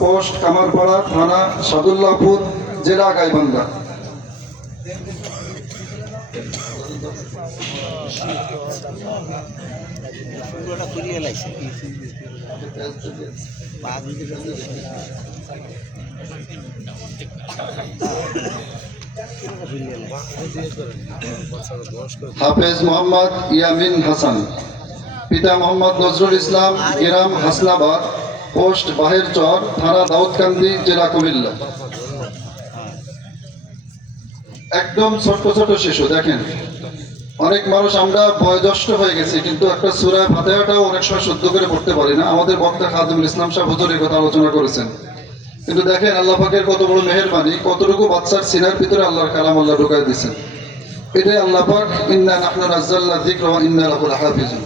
Post, Kamarpara, থানা, সাদুল্লাহপুর, জেলা গাইবান্ধা। হাফেজ মোহাম্মদ ইয়ামিন হাসান, পিতা মোহাম্মদ নজরুল ইসলাম, গ্রাম হাসনাবাদ পোস্ট বাহেরচর থানা দাউদকান্দি, জেলা কুমিল্লা। একদম ছোট্ট ছোট শিশু, দেখেন। অনেক মানুষ আমরা বয়োজ্যেষ্ঠ হয়ে গেছি, কিন্তু একটা সুরায় ফাতেহাটাও অনেক সময় শুদ্ধ করে পড়তে পারি না। আমাদের বক্তা খাদিমুল ইসলাম সাহেব হুজুর এই কথা আলোচনা করেছেন। কিন্তু দেখেন, আল্লাহ পাকের কত বড় মেহেরবানি, কতটুকু বাচ্চার সিনার ভিতরে আল্লাহর কালাম আল্লাহ ঢুকাই দিয়েছেন। এটাই আল্লাহ পাক, ইন্না নাহনু নাযালনা যিকরা ওয়া ইন্না লাহু লাহাফিজুন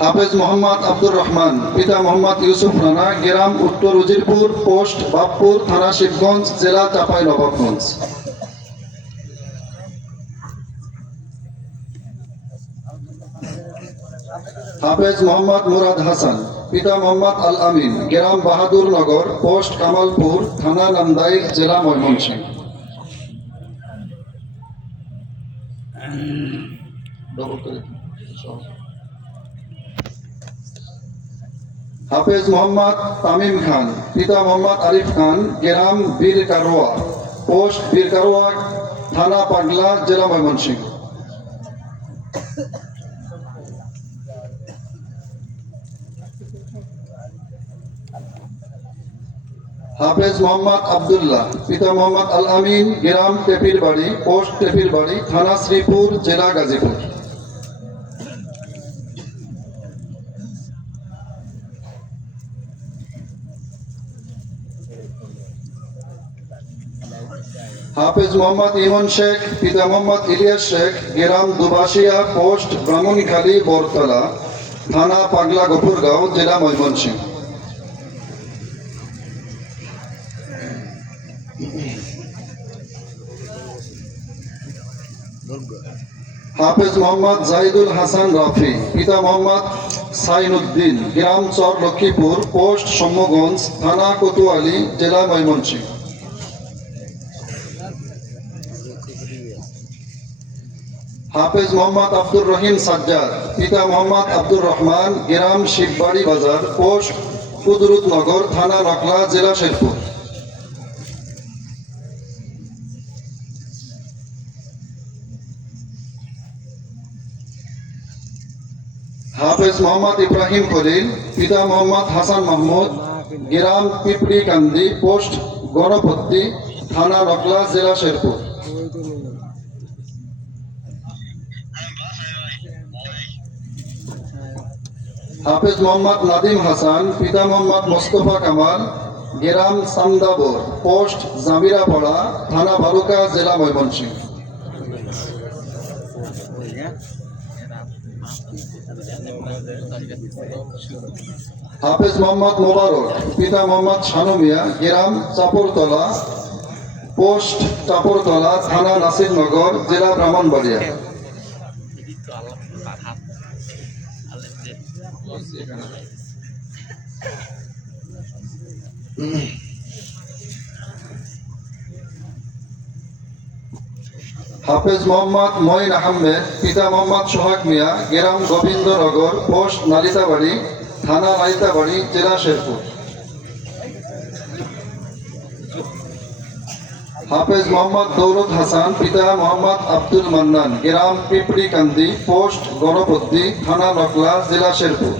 হাফেজ মোহাম্মদ আব্দুর রহমান, পিতা মোহাম্মদ ইউসুফ রানা, গ্রাম উত্তর উজিরপুর, পোস্ট বাবপুর থানা শিবগঞ্জ, জেলা চাপাই, নবাবগঞ্জ। হাফেজ মোহাম্মদ মুরাদ হাসান, পিতা মোহাম্মদ আল আমিন, গ্রাম বাহাদুর নগর, পোস্ট কামালপুর, থানা নান্দাই জেলা ময়মনসিংহ। ডবল করে হাফেজ মোহাম্মদ তামিম খান, পিতা মোহাম্মদ আরিফ খান, গ্রাম বীর কারোয়া পোস্ট বীর কারোয়া থানা পাগলা, জেলা ময়মনসিংহ। হাফেজ মোহাম্মদ আব্দুল্লাহ, পিতা মোহাম্মদ আল আমিন, গ্রাম টেপির বাড়ি পোস্ট টেপির বাড়ি থানা শ্রীপুর, জেলা গাজীপুর। হাফেজ মোহাম্মদ ইমন শেখ, পিতা মোহাম্মদ ইলিয়াস শেখ, গ্রাম দুবাসিয়া পোস্ট, ব্রাহ্মণখালী, বরতলা, থানা পাগলা, গফুরগাঁও, জেলা ময়মনসিংহ। হাফেজ মোহাম্মদ জাহিদুল হাসান রাফি, পিতা মোহাম্মদ সাইনুদ্দিন, গ্রাম চর লক্ষ্মীপুর, পোস্ট সম্যগঞ্জ থানা কোতোয়ালি, জেলা ময়মনসিংহ। হাফেজ মোহাম্মদ আব্দুর রহিম সাজ্জাদ, পিতা মোহাম্মদ আব্দুর রহমান, গ্রাম শিববাড়ি বাজার, পোস্ট কুদরুত নগর, থানা নকলা, জেলা শেরপুর। হাফেজ মোহাম্মদ ইব্রাহিম খলিল, পিতা মোহাম্মদ হাসান মাহমুদ, গ্রাম পিপড়ি কান্দি, পোস্ট গণপত্তি থানা নকলা, জেলা শেরপুর। হাফেজ মোহাম্মদ নাদিম হাসান, পিতা মোহাম্মদ মোস্তফা কামাল, গ্রাম সান্দাবর, পোস্ট জামিরাপাড়া, থানা বালুকা জেলা ময়মনসিংহ। হাফেজ মোহাম্মদ মোবারক, পিতা মোহাম্মদ শানু মিয়া, গ্রাম চাপরতলা পোস্ট চাপরতলা থানা নাসিরনগর, জেলা ব্রাহ্মণবাড়িয়া। হাফেজ মোহাম্মদ মঈন আহমেদ, পিতা মোহাম্মদ সোহাগ মিয়া, গ্রাম গোবিন্দনগর, পোস্ট নালিতাবাড়ি, থানা নালিতাবাড়ি, জেলা শেরপুর। হাফেজ মোহাম্মদ দৌলত হাসান, পিতা মোহাম্মদ আব্দুল মান্নান, গ্রাম পিপড়ি কান্দি পোস্ট গণপতি, থানা নকলা, জেলা শেরপুর।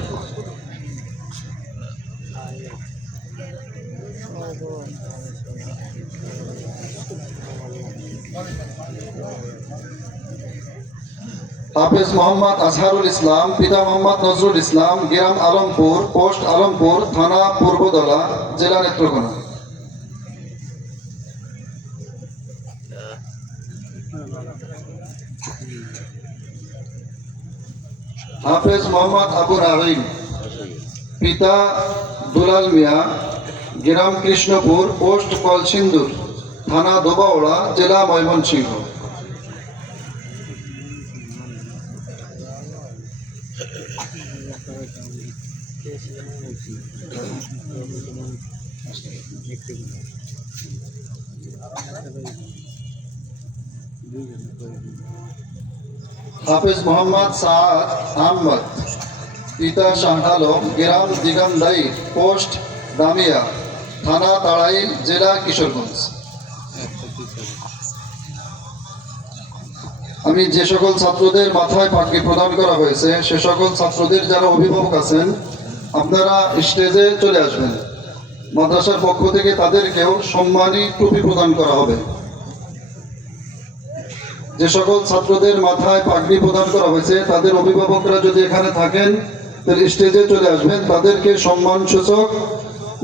হাফেজ মোহাম্মদ আজহারুল ইসলাম, পিতা মোহাম্মদ নজরুল ইসলাম, গ্রাম আলমপুর, পোস্ট আলমপুর, থানা পূর্বদলা, জেলা নেত্রকোনা। হাফেজ মোহাম্মদ আবু রাহিম, পিতা দুলাল মিয়া, গ্রাম কৃষ্ণপুর, পোস্ট কলসিন্দুর, থানা দোবাওড়া জেলা ময়মনসিংহ Thank you. হাফেজ মোহাম্মদ সাদ আহমদ, পিতা শাহ আলম গ্রাম দিগামদাই পোস্ট দামিয়া, থানা তাড়াইল, জেলা কিশোরগঞ্জ। আমি যে সকল ছাত্রদের মাথায় পাগড়ি প্রদান করা হয়েছে, সে সকল ছাত্রদের যারা অভিভাবক আছেন, আপনারা স্টেজে চলে আসবেন। মাদ্রাসার পক্ষ থেকে তাদেরকেও সম্মানী টুপি প্রদান করা হবে। যে সকল ছাত্রদের মাথায় পাগড়ি প্রদান করা হয়েছে, তাদের অভিভাবকরা যদি এখানে থাকেন, তাহলে স্টেজে চলে আসবেন। তাদেরকে সম্মান সূচক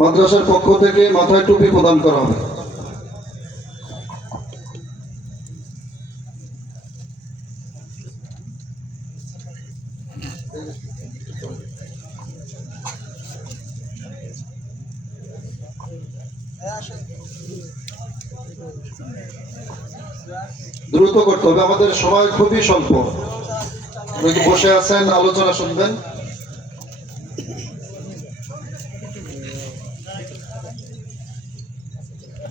মাদ্রাসার পক্ষ থেকে মাথায় টুপি প্রদান করা হবে। দ্রুত করতে হবে। আমাদের সময় খুবই স্বল্প। বসে আছেন আলোচনা শুনবেন।